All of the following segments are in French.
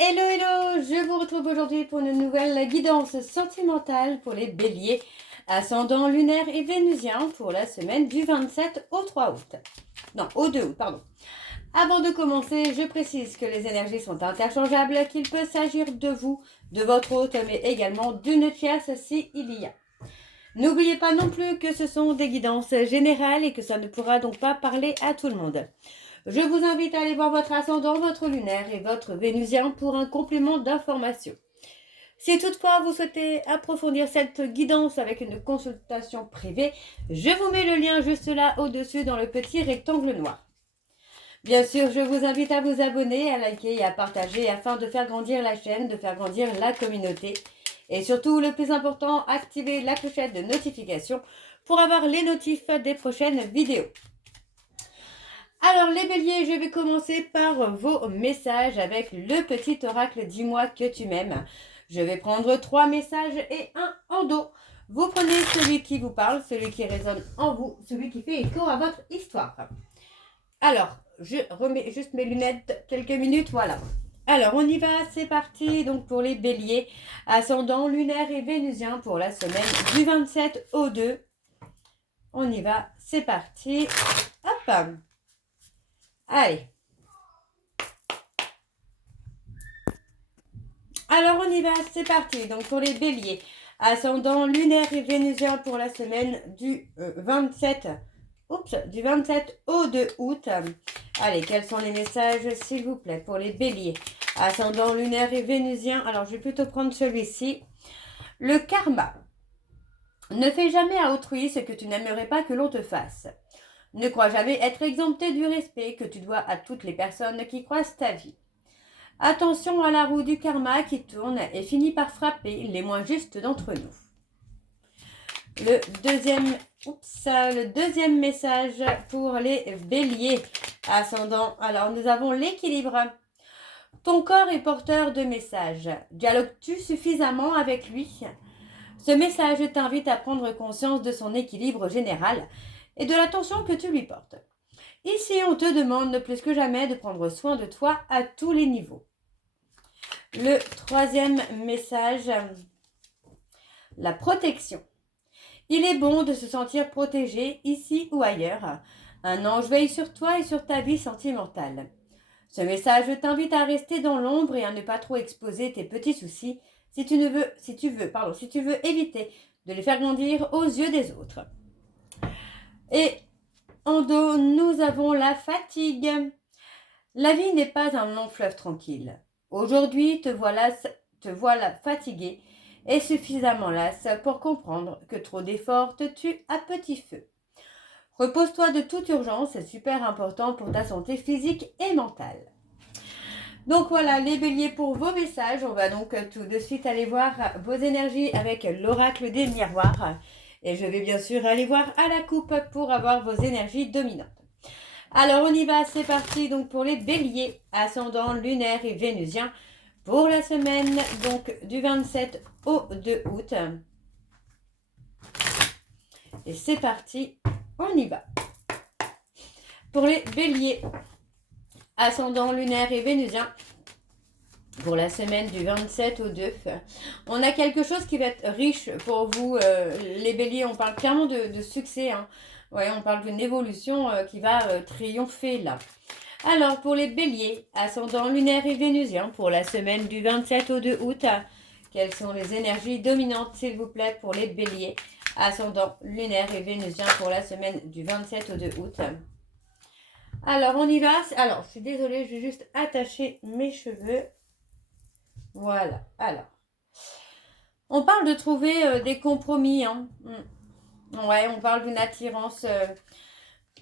Hello, hello! Je vous retrouve aujourd'hui pour une nouvelle guidance sentimentale pour les béliers, ascendant lunaire et vénusien pour la semaine du 27 au 3 août. Non, au 2 août, pardon. Avant de commencer, je précise que les énergies sont interchangeables, qu'il peut s'agir de vous, de votre hôte, mais également d'une tierce s'il y a. N'oubliez pas non plus que ce sont des guidances générales et que ça ne pourra donc pas parler à tout le monde. Je vous invite à aller voir votre ascendant, votre lunaire et votre vénusien pour un complément d'information. Si toutefois vous souhaitez approfondir cette guidance avec une consultation privée, je vous mets le lien juste là au-dessus dans le petit rectangle noir. Bien sûr, je vous invite à vous abonner, à liker et à partager afin de faire grandir la chaîne, de faire grandir la communauté. Et surtout, le plus important, activez la clochette de notification pour avoir les notifs des prochaines vidéos. Alors les béliers, je vais commencer par vos messages avec le petit oracle Dis-moi que tu m'aimes. Je vais prendre 3 messages et un en dos. Vous prenez celui qui vous parle, celui qui résonne en vous, celui qui fait écho à votre histoire. Alors, je remets juste mes lunettes quelques minutes, voilà. Alors, on y va, c'est parti. Donc pour les béliers, ascendant lunaire et vénusien pour la semaine du 27 au 2. On y va, c'est parti. Hop. Allez. Alors on y va, c'est parti. Donc pour les béliers, ascendant lunaire et vénusien pour la semaine du 27 au 2 août. Allez, quels sont les messages s'il vous plaît pour les béliers, ascendant lunaire et vénusien? Alors je vais plutôt prendre celui-ci. Le karma. Ne fais jamais à autrui ce que tu n'aimerais pas que l'on te fasse. Ne crois jamais être exempté du respect que tu dois à toutes les personnes qui croisent ta vie. Attention à la roue du karma qui tourne et finit par frapper les moins justes d'entre nous. Le deuxième message pour les béliers ascendants. Alors, nous avons l'équilibre. Ton corps est porteur de messages. Dialogues-tu suffisamment avec lui? Ce message t'invite à prendre conscience de son équilibre général et de l'attention que tu lui portes. Ici, on te demande plus que jamais de prendre soin de toi à tous les niveaux. Le troisième message, la protection. Il est bon de se sentir protégé ici ou ailleurs. Un ange veille sur toi et sur ta vie sentimentale. Ce message t'invite à rester dans l'ombre et à ne pas trop exposer tes petits soucis si tu veux éviter de les faire grandir aux yeux des autres. Et en dos, nous avons la fatigue. La vie n'est pas un long fleuve tranquille. Aujourd'hui, te voilà fatigué et suffisamment lasse pour comprendre que trop d'efforts te tuent à petit feu. Repose-toi de toute urgence, c'est super important pour ta santé physique et mentale. Donc voilà les béliers pour vos messages. On va donc tout de suite aller voir vos énergies avec l'oracle des miroirs. Et je vais bien sûr aller voir à la coupe pour avoir vos énergies dominantes. Alors on y va, c'est parti donc pour les béliers, ascendant lunaire et vénusien pour la semaine donc du 27 au 2 août. Et c'est parti, on y va. Pour les béliers, ascendant lunaire et vénusien pour la semaine du 27 au 2, on a quelque chose qui va être riche pour vous. Les béliers, on parle clairement de succès. Ouais, on parle d'une évolution qui va triompher là. Alors, pour les béliers, ascendant lunaire et vénusien, pour la semaine du 27 au 2 août, quelles sont les énergies dominantes, s'il vous plaît, pour les béliers, ascendant lunaire et vénusien, pour la semaine du 27 au 2 août? Alors, on y va. Alors, je suis désolée, je vais juste attacher mes cheveux. Voilà. Alors, on parle de trouver des compromis. Ouais, on parle d'une attirance,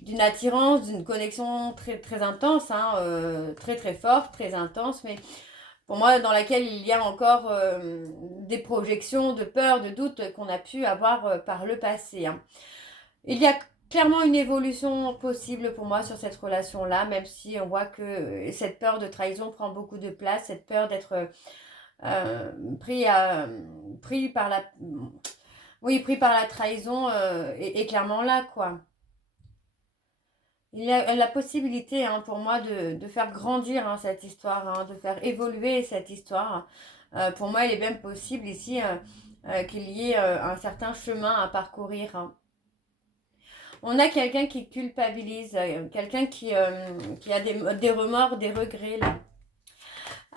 d'une connexion très très intense, très très forte, très intense, mais pour moi dans laquelle il y a encore des projections de peur, de doute qu'on a pu avoir par le passé. Il y a clairement une évolution possible pour moi sur cette relation-là, même si on voit que cette peur de trahison prend beaucoup de place, cette peur d'être pris par la trahison est clairement là, quoi. il y a la possibilité hein, pour moi de faire grandir hein, cette histoire, hein, de faire évoluer cette histoire. Pour moi, il est même possible ici qu'il y ait un certain chemin à parcourir. Hein. On a quelqu'un qui culpabilise, quelqu'un qui a des remords, des regrets là.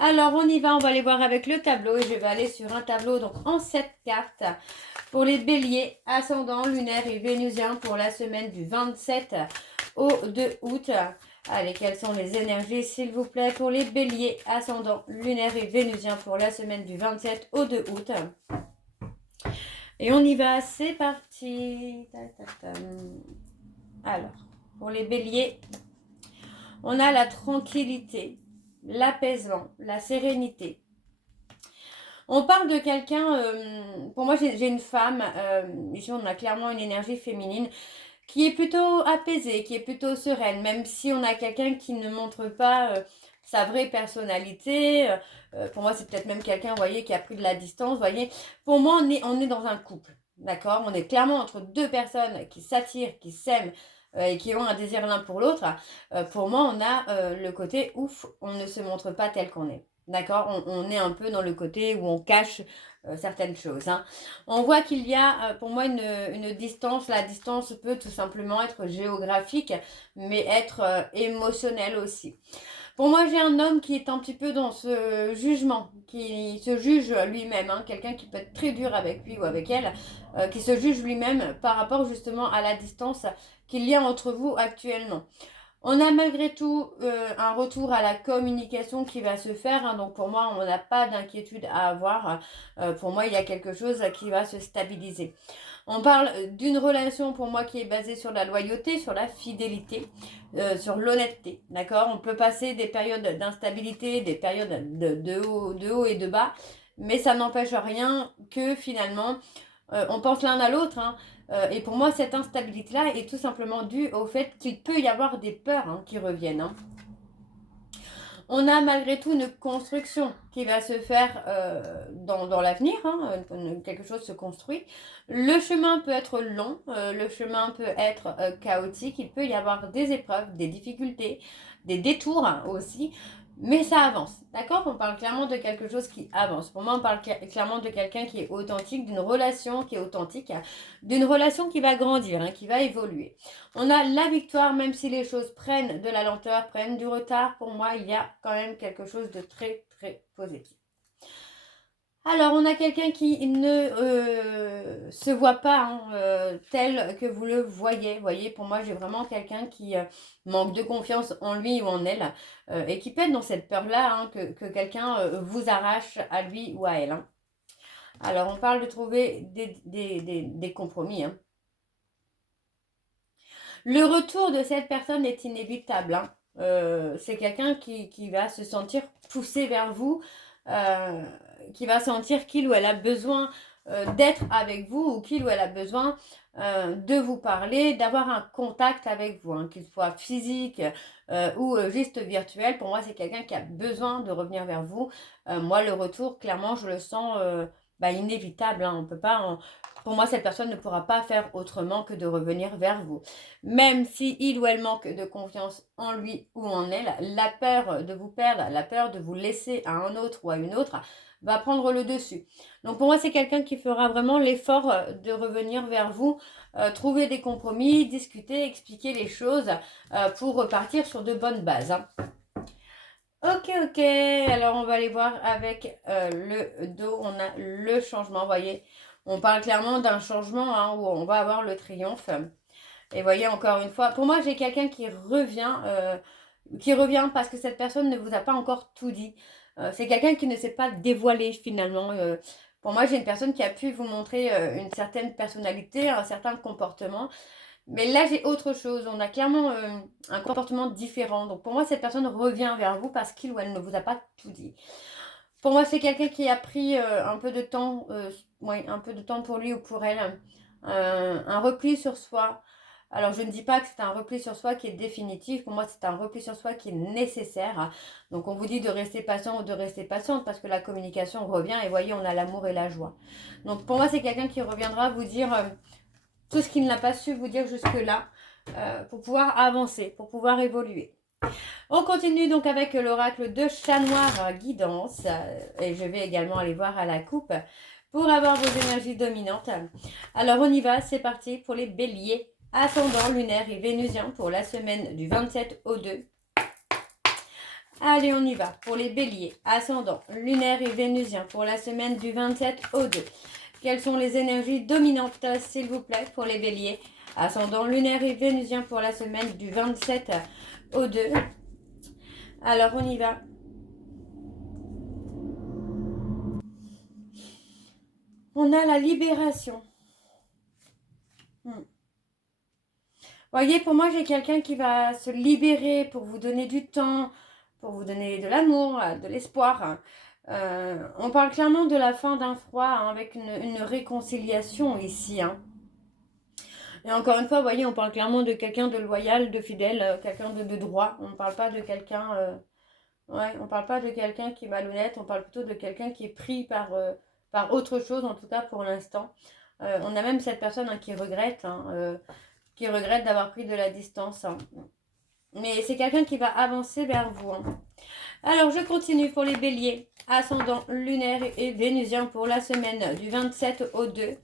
Alors on y va, on va aller voir avec le tableau et je vais aller sur un tableau donc en 7 cartes pour les béliers, ascendant, lunaire et vénusien pour la semaine du 27 au 2 août. Allez, quelles sont les énergies s'il vous plaît pour les béliers, ascendant, lunaire et vénusien pour la semaine du 27 au 2 août. Et on y va, c'est parti. Alors, pour les béliers, on a la tranquillité, l'apaisement, la sérénité. On parle de quelqu'un, pour moi j'ai une femme, ici on a clairement une énergie féminine, qui est plutôt apaisée, qui est plutôt sereine, même si on a quelqu'un qui ne montre pas sa vraie personnalité. Pour moi c'est peut-être même quelqu'un, vous voyez, qui a pris de la distance, vous voyez. Pour moi on est dans un couple, d'accord? On est clairement entre deux personnes qui s'attirent, qui s'aiment, et qui ont un désir l'un pour l'autre. Pour moi, on a le côté ouf, on ne se montre pas tel qu'on est. D'accord, on est un peu dans le côté où on cache certaines choses. Hein. On voit qu'il y a pour moi une distance. La distance peut tout simplement être géographique, mais être émotionnelle aussi. Pour moi, j'ai un homme qui est un petit peu dans ce jugement, qui se juge lui-même, hein, quelqu'un qui peut être très dur avec lui ou avec elle, qui se juge lui-même par rapport justement à la distance qu'il y a entre vous actuellement. On a malgré tout un retour à la communication qui va se faire. Hein, donc pour moi, on n'a pas d'inquiétude à avoir. Pour moi, il y a quelque chose qui va se stabiliser. On parle d'une relation pour moi qui est basée sur la loyauté, sur la fidélité, sur l'honnêteté. D'accord? On peut passer des périodes d'instabilité, des périodes de haut et de bas. Mais ça n'empêche rien que finalement, on pense l'un à l'autre. Hein, et pour moi, cette instabilité-là est tout simplement due au fait qu'il peut y avoir des peurs hein, qui reviennent. Hein. On a malgré tout une construction qui va se faire dans l'avenir. Hein, quelque chose se construit. Le chemin peut être long, le chemin peut être chaotique. Il peut y avoir des épreuves, des difficultés, des détours hein, aussi. Mais ça avance, d'accord? On parle clairement de quelque chose qui avance. Pour moi, on parle clairement de quelqu'un qui est authentique, d'une relation qui est authentique, d'une relation qui va grandir, hein, qui va évoluer. On a la victoire, même si les choses prennent de la lenteur, prennent du retard. Pour moi, il y a quand même quelque chose de très, très positif. Alors, on a quelqu'un qui ne se voit pas hein, tel que vous le voyez. Vous voyez, pour moi, j'ai vraiment quelqu'un qui manque de confiance en lui ou en elle et qui peut être dans cette peur-là hein, que quelqu'un vous arrache à lui ou à elle. Hein. Alors, on parle de trouver des compromis. Hein. Le retour de cette personne est inévitable. Hein. C'est quelqu'un qui va se sentir poussé vers vous, qui va sentir qu'il ou elle a besoin d'être avec vous ou qu'il ou elle a besoin de vous parler, d'avoir un contact avec vous, hein, qu'il soit physique ou juste virtuel. Pour moi, c'est quelqu'un qui a besoin de revenir vers vous. Moi, le retour, clairement, je le sens inévitable. Hein. On peut pas... Pour moi, cette personne ne pourra pas faire autrement que de revenir vers vous. Même si il ou elle manque de confiance en lui ou en elle, la peur de vous perdre, la peur de vous laisser à un autre ou à une autre va prendre le dessus. Donc pour moi, c'est quelqu'un qui fera vraiment l'effort de revenir vers vous, trouver des compromis, discuter, expliquer les choses pour repartir sur de bonnes bases. Hein. Ok, alors on va aller voir avec le dos, on a le changement, vous voyez. On parle clairement d'un changement hein, où on va avoir le triomphe. Et voyez, encore une fois, pour moi, j'ai quelqu'un qui revient parce que cette personne ne vous a pas encore tout dit. C'est quelqu'un qui ne s'est pas dévoilé finalement. Pour moi, j'ai une personne qui a pu vous montrer une certaine personnalité, un certain comportement. Mais là, j'ai autre chose. On a clairement un comportement différent. Donc pour moi, cette personne revient vers vous parce qu'il ou elle ne vous a pas tout dit. Pour moi, c'est quelqu'un qui a pris un peu de temps, un peu de temps pour lui ou pour elle, un repli sur soi. Alors, je ne dis pas que c'est un repli sur soi qui est définitif. Pour moi, c'est un repli sur soi qui est nécessaire. Donc, on vous dit de rester patient ou de rester patiente parce que la communication revient. Et voyez, on a l'amour et la joie. Donc, pour moi, c'est quelqu'un qui reviendra vous dire tout ce qu'il n'a pas su vous dire jusque-là. pour pouvoir avancer, pour pouvoir évoluer. On continue donc avec l'oracle de chat noir guidance. Et je vais également aller voir à la coupe pour avoir vos énergies dominantes. Alors on y va, c'est parti pour les béliers. Ascendant lunaire et vénusien pour la semaine du 27 au 2. Allez, on y va pour les béliers. Ascendant lunaire et vénusien pour la semaine du 27 au 2. Quelles sont les énergies dominantes, s'il vous plaît, pour les béliers? Ascendant lunaire et vénusien pour la semaine du 27 au 2. Alors, on y va. On a la libération. Voyez, pour moi, j'ai quelqu'un qui va se libérer pour vous donner du temps, pour vous donner de l'amour, de l'espoir. On parle clairement de la fin d'un froid, avec une réconciliation ici. Et encore une fois, vous voyez, on parle clairement de quelqu'un de loyal, de fidèle, quelqu'un de droit. On ne parle pas de quelqu'un... on parle pas de quelqu'un qui est malhonnête, on parle plutôt de quelqu'un qui est pris par autre chose, en tout cas pour l'instant. On a même cette personne qui regrette d'avoir pris de la distance. Mais c'est quelqu'un qui va avancer vers vous. Alors, je continue pour les béliers. Ascendant lunaire et vénusien pour la semaine du 27 au 2.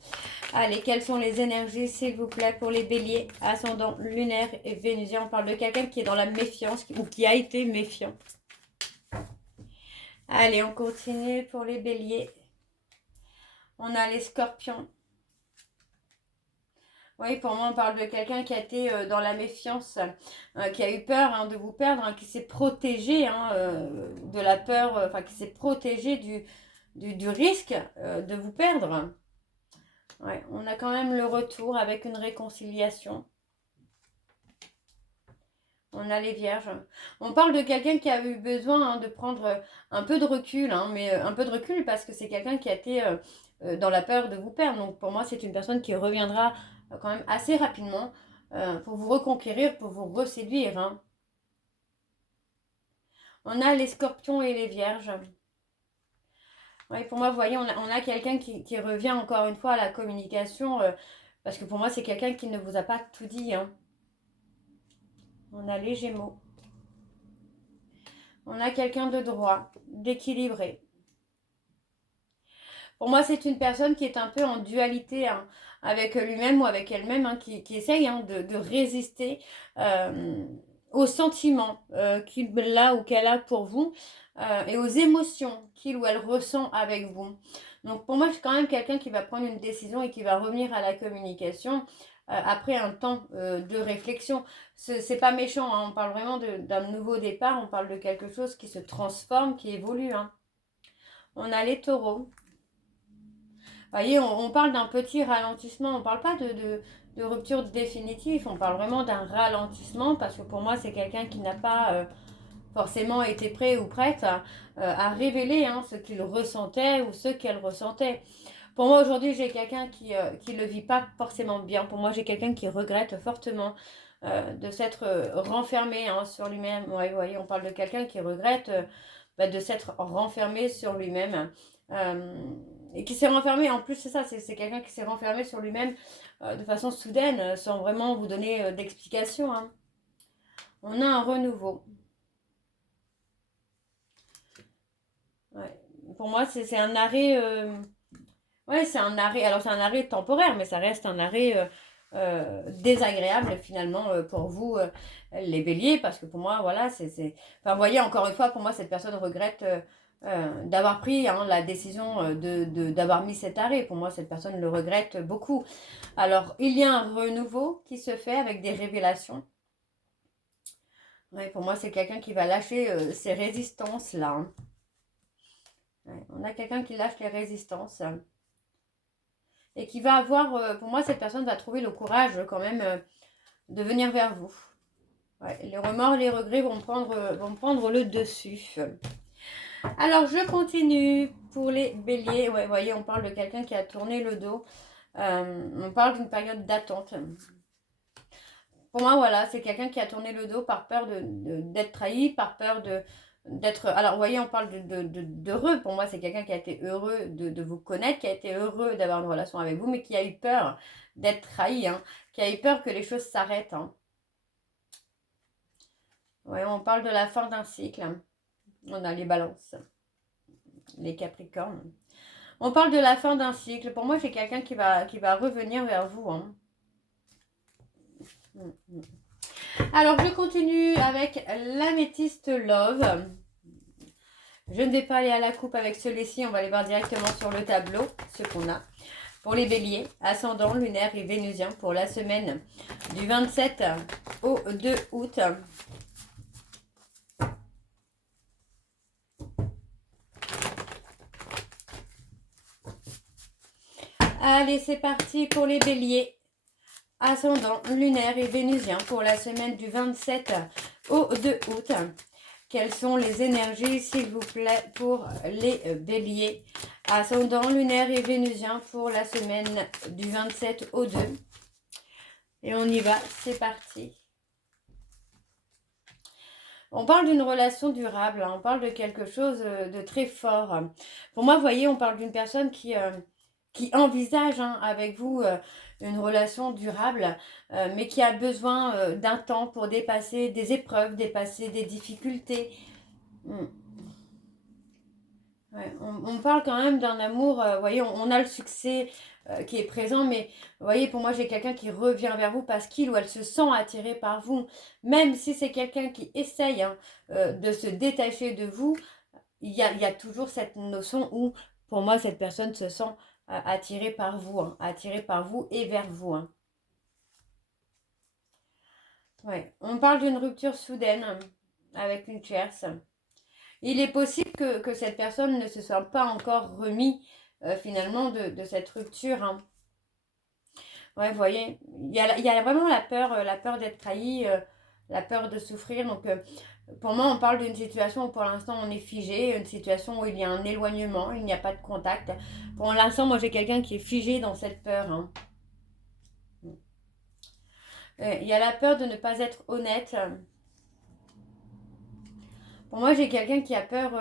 Allez, quelles sont les énergies, s'il vous plaît, pour les béliers? Ascendant lunaire et vénusien. On parle de quelqu'un qui est dans la méfiance ou qui a été méfiant. Allez, on continue pour les béliers. On a les scorpions. Oui, pour moi, on parle de quelqu'un qui a été dans la méfiance, qui a eu peur de vous perdre, qui s'est protégé de la peur, qui s'est protégé du risque de vous perdre. Ouais, on a quand même le retour avec une réconciliation. On a les vierges. On parle de quelqu'un qui a eu besoin de prendre un peu de recul, mais un peu de recul parce que c'est quelqu'un qui a été dans la peur de vous perdre. Donc pour moi, c'est une personne qui reviendra quand même assez rapidement pour vous reconquérir, pour vous reséduire. On a les scorpions et les vierges. Oui, pour moi, vous voyez, on a quelqu'un qui revient encore une fois à la communication parce que pour moi, c'est quelqu'un qui ne vous a pas tout dit. On a les gémeaux. On a quelqu'un de droit, d'équilibré. Pour moi, c'est une personne qui est un peu en dualité avec lui-même ou avec elle-même, qui essaye de résister aux sentiments qu'il a ou qu'elle a pour vous et aux émotions qu'il ou elle ressent avec vous. Donc pour moi, c'est quand même quelqu'un qui va prendre une décision et qui va revenir à la communication après un temps de réflexion. C'est pas méchant, on parle vraiment d'un nouveau départ, on parle de quelque chose qui se transforme, qui évolue. On a les taureaux. Vous voyez, on parle d'un petit ralentissement, on ne parle pas de rupture définitive, on parle vraiment d'un ralentissement parce que pour moi, c'est quelqu'un qui n'a pas forcément été prêt ou prête à révéler ce qu'il ressentait ou ce qu'elle ressentait. Pour moi, aujourd'hui, j'ai quelqu'un qui ne le vit pas forcément bien. Pour moi, j'ai quelqu'un qui regrette fortement de s'être renfermé sur lui-même. Ouais, vous voyez, on parle de quelqu'un qui regrette de s'être renfermé sur lui-même. Et qui s'est renfermé, en plus c'est ça, c'est quelqu'un qui s'est renfermé sur lui-même de façon soudaine, sans vraiment vous donner d'explication. On a un renouveau. Ouais. Pour moi, c'est un arrêt. Ouais, c'est un arrêt. Alors, c'est un arrêt temporaire, mais ça reste un arrêt désagréable finalement pour vous, les béliers, parce que pour moi, voilà, Enfin, vous voyez, encore une fois, pour moi, cette personne regrette d'avoir pris la décision d'avoir mis cet arrêt. Pour moi, cette personne le regrette beaucoup. Alors, il y a un renouveau qui se fait avec des révélations. Ouais, pour moi, c'est quelqu'un qui va lâcher ces résistances-là. Ouais, on a quelqu'un qui lâche les résistances. Et qui va avoir, pour moi, cette personne va trouver le courage quand même de venir vers vous. Ouais, les remords, les regrets vont prendre le dessus. Alors, je continue pour les béliers. Ouais, vous voyez, on parle de quelqu'un qui a tourné le dos. On parle d'une période d'attente. Pour moi, voilà, c'est quelqu'un qui a tourné le dos par peur d'être trahi, par peur d'être... Alors, vous voyez, on parle d'heureux. Pour moi, c'est quelqu'un qui a été heureux de vous connaître, qui a été heureux d'avoir une relation avec vous, mais qui a eu peur d'être trahi, qui a eu peur que les choses s'arrêtent. Ouais, on parle de la fin d'un cycle. On a les balances, les capricornes. On parle de la fin d'un cycle. Pour moi, c'est quelqu'un qui va revenir vers vous. Hein. Alors, je continue avec l'améthyste love. Je ne vais pas aller à la coupe avec celui-ci. On va aller voir directement sur le tableau ce qu'on a. Pour les béliers, ascendant, lunaire et vénusien pour la semaine du 27 au 2 août. Allez, c'est parti pour les béliers. Ascendant, lunaire et vénusien pour la semaine du 27 au 2 août. Quelles sont les énergies, s'il vous plaît, pour les béliers? Ascendant, lunaire et vénusien pour la semaine du 27 au 2. Et on y va, c'est parti. On parle d'une relation durable, hein, on parle de quelque chose de très fort. Pour moi, vous voyez, on parle d'une personne qui envisage hein, avec vous une relation durable, mais qui a besoin d'un temps pour dépasser des épreuves, dépasser des difficultés. Ouais, on parle quand même d'un amour, vous voyez, on a le succès qui est présent, mais vous voyez, pour moi, j'ai quelqu'un qui revient vers vous parce qu'il ou elle se sent attiré par vous. Même si c'est quelqu'un qui essaye hein, de se détacher de vous, il y a toujours cette notion où, pour moi, cette personne se sent attirée par vous, hein, attirée par vous et vers vous. Hein. Ouais. On parle d'une rupture soudaine avec une tierce. Il est possible que cette personne ne se soit pas encore remis finalement de cette rupture. Hein. Ouais, vous voyez, il y a vraiment la peur d'être trahi, la peur de souffrir. Donc, pour moi, on parle d'une situation où pour l'instant on est figé, une situation où il y a un éloignement, il n'y a pas de contact. Pour l'instant, moi j'ai quelqu'un qui est figé dans cette peur. Hein. Il y a la peur de ne pas être honnête. Pour moi, j'ai quelqu'un qui a peur.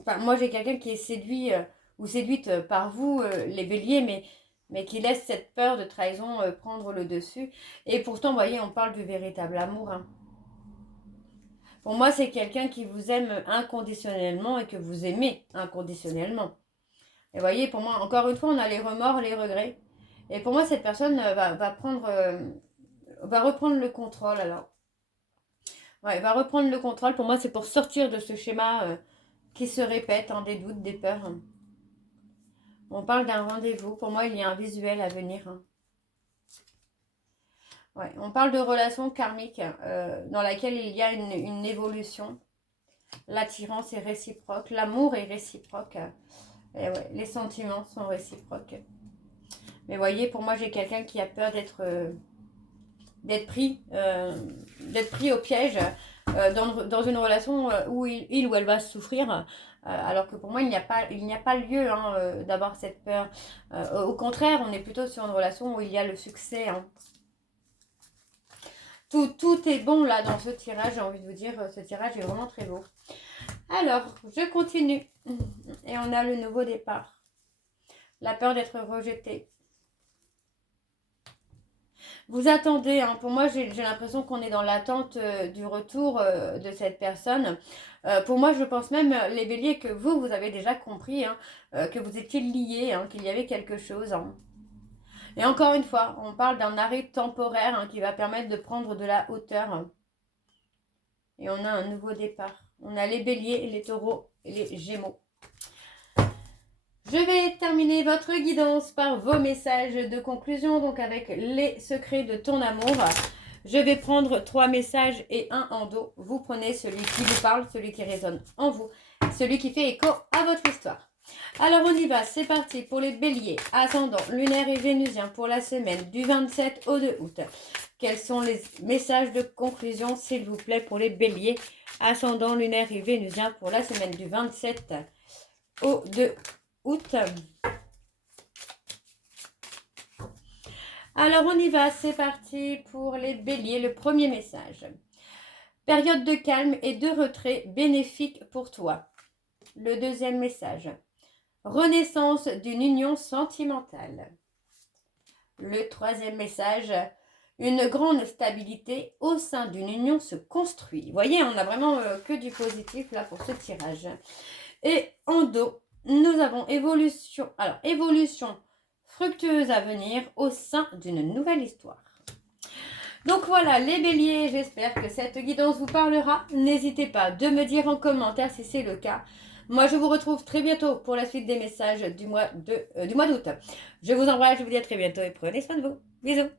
Enfin, moi, j'ai quelqu'un qui est séduit ou séduite par vous, les béliers, mais qui laisse cette peur de trahison prendre le dessus. Et pourtant, vous voyez, on parle du véritable amour. Hein. Pour moi, c'est quelqu'un qui vous aime inconditionnellement et que vous aimez inconditionnellement. Et vous voyez, pour moi, encore une fois, on a les remords, les regrets. Et pour moi, cette personne va reprendre le contrôle alors. Ouais, va reprendre le contrôle. Pour moi, c'est pour sortir de ce schéma qui se répète, hein, des doutes, des peurs. On parle d'un rendez-vous. Pour moi, il y a un visuel à venir. Hein. Ouais, on parle de relations karmiques dans laquelle il y a une évolution. L'attirance est réciproque. L'amour est réciproque. Et ouais, les sentiments sont réciproques. Mais voyez, pour moi, j'ai quelqu'un qui a peur d'être pris au piège dans une relation où il ou elle va souffrir. Alors que pour moi, il n'y a pas lieu hein, d'avoir cette peur. Au contraire, on est plutôt sur une relation où il y a le succès. Hein. Tout est bon là dans ce tirage, j'ai envie de vous dire, ce tirage est vraiment très beau. Alors, je continue. Et on a le nouveau départ. La peur d'être rejeté. Vous attendez, hein. Pour moi j'ai l'impression qu'on est dans l'attente du retour de cette personne. Pour moi je pense même les béliers que vous avez déjà compris hein, que vous étiez liés, hein, qu'il y avait quelque chose. Hein. Et encore une fois, on parle d'un arrêt temporaire hein, qui va permettre de prendre de la hauteur. Hein. Et on a un nouveau départ. On a les béliers, les taureaux et les gémeaux. Je vais terminer votre guidance par vos messages de conclusion, donc avec les secrets de ton amour. Je vais prendre 3 messages et un en dos. Vous prenez celui qui vous parle, celui qui résonne en vous, celui qui fait écho à votre histoire. Alors on y va, c'est parti pour les béliers, ascendant, lunaire et vénusien pour la semaine du 27 au 2 août. Quels sont les messages de conclusion, s'il vous plaît, pour les béliers, ascendant, lunaire et vénusien pour la semaine du 27 au 2 août. Alors on y va, c'est parti pour les béliers, le premier message. Période de calme et de retrait bénéfique pour toi. Le deuxième message. Renaissance d'une union sentimentale. Le troisième message. Une grande stabilité au sein d'une union se construit. Vous voyez, on a vraiment que du positif là pour ce tirage. Et en dos, nous avons évolution. Alors, évolution fructueuse à venir au sein d'une nouvelle histoire. Donc voilà, les béliers, j'espère que cette guidance vous parlera. N'hésitez pas de me dire en commentaire si c'est le cas. Moi, je vous retrouve très bientôt pour la suite des messages du mois d'août. Je vous embrasse, je vous dis à très bientôt et prenez soin de vous. Bisous.